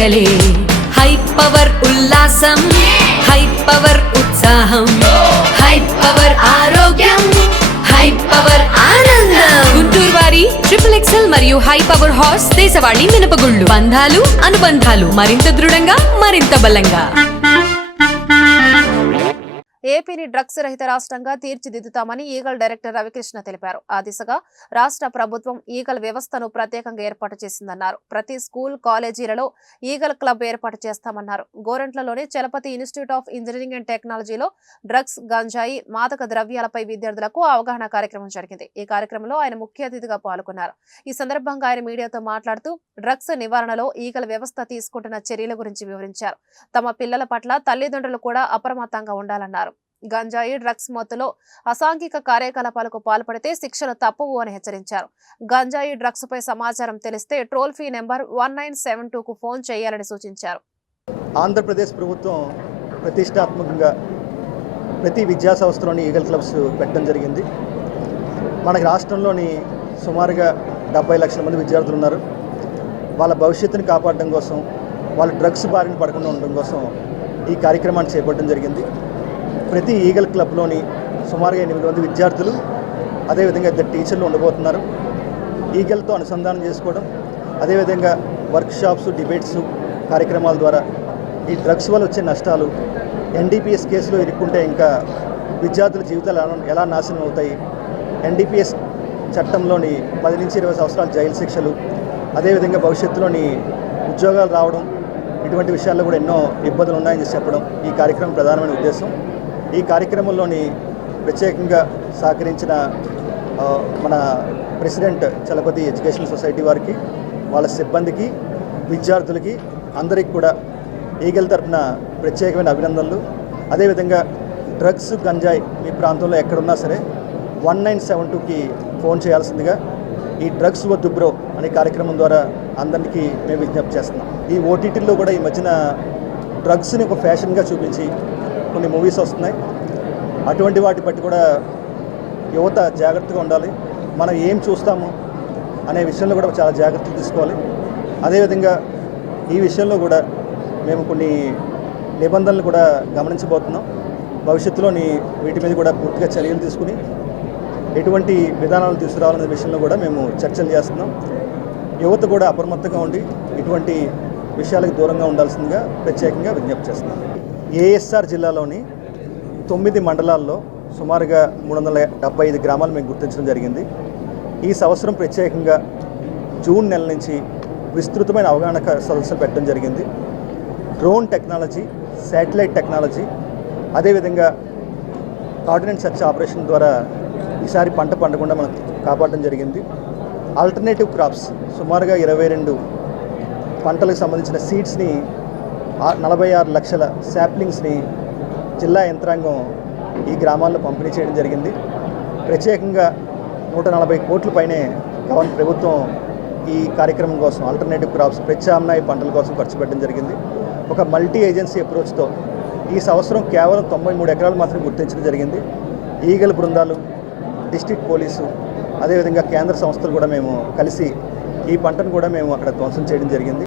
పండగలే high power ఉల్లాసం high power ఉత్సాహం high power ఆరోగ్యం హై పవర్ ఆనందం గుంటూరు వారి XXL మరియు హై పవర్ హార్స్ దేశవాళీ మినపగుళ్ళు బంధాలు అనుబంధాలు మరింత దృఢంగా మరింత బలంగా. ఏపీని డ్రగ్స్ రహిత రాష్ట్రంగా తీర్చిదిద్దుతామని ఈగల్ డైరెక్టర్ రవికృష్ణ తెలిపారు. ఆ దిశగా రాష్ట్ర ప్రభుత్వం ఈగల్ వ్యవస్థను ప్రత్యేకంగా ఏర్పాటు చేసిందన్నారు. ప్రతి స్కూల్ కాలేజీలలో ఈగల్ క్లబ్ ఏర్పాటు చేస్తామన్నారు. గోరంట్లలోని Chalapathi institute of engineering and టెక్నాలజీలో డ్రగ్స్, గంజాయి, మాదక ద్రవ్యాలపై విద్యార్థులకు అవగాహన కార్యక్రమం జరిగింది. ఈ కార్యక్రమంలో ఆయన ముఖ్య అతిథిగా పాల్గొన్నారు. ఈ సందర్భంగా ఆయన మీడియాతో మాట్లాడుతూ డ్రగ్స్ నివారణలో ఈగల్ వ్యవస్థ తీసుకుంటున్న చర్యల గురించి వివరించారు. తమ పిల్లల పట్ల తల్లిదండ్రులు కూడా అప్రమత్తంగా ఉండాలన్నారు. గంజాయి, డ్రగ్స్ మత్తులో అసాంఘిక కార్యకలాపాలకు పాల్పడితే శిక్షలు తప్పవు అని హెచ్చరించారు. గంజాయి, డ్రగ్స్ పై సమాచారం తెలిస్తే టోల్ ఫ్రీ నెంబర్ 1972కు ఫోన్ చేయాలని సూచించారు. ఆంధ్రప్రదేశ్ ప్రభుత్వం ప్రతిష్టాత్మకంగా ప్రతి విద్యా సంస్థలోని ఈగల్ క్లబ్స్ పెట్టడం జరిగింది. మనకి రాష్ట్రంలోని సుమారుగా 70 లక్షల మంది విద్యార్థులు ఉన్నారు. వాళ్ళ భవిష్యత్తుని కాపాడడం కోసం, వాళ్ళు డ్రగ్స్ బారిన పడకుండా ఉండడం కోసం ఈ కార్యక్రమాన్ని చేపట్టడం జరిగింది. ప్రతి ఈగల్ క్లబ్లోని సుమారుగా 8 మంది విద్యార్థులు, అదేవిధంగా 2 టీచర్లు ఉండబోతున్నారు. ఈగల్తో అనుసంధానం చేసుకోవడం, అదేవిధంగా వర్క్షాప్స్, డిబేట్స్ కార్యక్రమాల ద్వారా ఈ డ్రగ్స్ వల్ల వచ్చే నష్టాలు, NDPS కేసులో ఇరుక్కుంటే ఇంకా విద్యార్థుల జీవితాలు ఎలా నాశనం అవుతాయి, NDPS చట్టంలోని 10 నుంచి 20 సంవత్సరాల జైలు శిక్షలు, అదేవిధంగా భవిష్యత్తులోని ఉద్యోగాలు రావడం, ఇటువంటి విషయాల్లో కూడా ఎన్నో ఇబ్బందులు ఉన్నాయని చెప్పడం ఈ కార్యక్రమం ప్రధానమైన ఉద్దేశం. ఈ కార్యక్రమంలోని ప్రత్యేకంగా సహకరించిన మన ప్రెసిడెంట్ చలపతి ఎడ్యుకేషనల్ సొసైటీ వారికి, వాళ్ళ సిబ్బందికి, విద్యార్థులకి అందరికీ కూడా ఈగల్ తరఫున ప్రత్యేకమైన అభినందనలు. అదేవిధంగా డ్రగ్స్, గంజాయి మీ ప్రాంతంలో ఎక్కడున్నా సరే 1972కి ఫోన్ చేయాల్సిందిగా ఈ డ్రగ్స్ వద్దు బ్రో అనే కార్యక్రమం ద్వారా అందరికీ మేము విజ్ఞప్తి చేస్తున్నాం. ఈ OTTలో కూడా ఈ మధ్యన డ్రగ్స్ని ఒక ఫ్యాషన్గా చూపించి కొన్ని మూవీస్ వస్తున్నాయి. అటువంటి వాటి బట్టి కూడా యువత జాగ్రత్తగా ఉండాలి. మనం ఏం చూస్తాము అనే విషయంలో కూడా చాలా జాగ్రత్తలు తీసుకోవాలి. అదేవిధంగా ఈ విషయంలో కూడా మేము కొన్ని నిబంధనలు కూడా గమనించబోతున్నాం. భవిష్యత్తులోని వీటి మీద కూడా పూర్తిగా చర్యలు తీసుకుని ఎటువంటి విధానాలు తీసుకురావాలనే విషయంలో కూడా మేము చర్చలు చేస్తున్నాం. యువత కూడా అప్రమత్తంగా ఉండి ఇటువంటి విషయాలకు దూరంగా ఉండాల్సిందిగా ప్రత్యేకంగా విజ్ఞప్తి చేస్తున్నాం. ASR జిల్లాలోని 9 మండలాల్లో సుమారుగా 375 గ్రామాలు మేము గుర్తించడం జరిగింది. ఈ సంవత్సరం ప్రత్యేకంగా జూన్ నెల నుంచి విస్తృతమైన అవగాహన సదస్సులు పెట్టడం జరిగింది. డ్రోన్ టెక్నాలజీ, శాటిలైట్ టెక్నాలజీ, అదేవిధంగా కార్డినెంట్ సెర్చ్ ఆపరేషన్ ద్వారా ఈసారి పంట పండకుండా మనం కాపాడడం జరిగింది. ఆల్టర్నేటివ్ క్రాప్స్ సుమారుగా 22 పంటలకు సంబంధించిన సీడ్స్ని 46 లక్షల శాప్లింగ్స్ని జిల్లా యంత్రాంగం ఈ గ్రామాల్లో పంపిణీ చేయడం జరిగింది. ప్రత్యేకంగా 140 కోట్ల పైనే ప్రభుత్వం ఈ కార్యక్రమం కోసం ఆల్టర్నేటివ్ క్రాప్స్, ప్రత్యామ్నాయ పంటల కోసం ఖర్చు పెట్టడం జరిగింది. ఒక మల్టీ ఏజెన్సీ అప్రోచ్తో ఈ సంవత్సరం కేవలం 93 ఎకరాలు మాత్రం గుర్తించడం జరిగింది. ఈగల్ బృందాలు, డిస్ట్రిక్ట్ పోలీసు, అదేవిధంగా కేంద్ర సంస్థలు కూడా మేము కలిసి ఈ పంటను కూడా మేము అక్కడ ధ్వంసం చేయడం జరిగింది.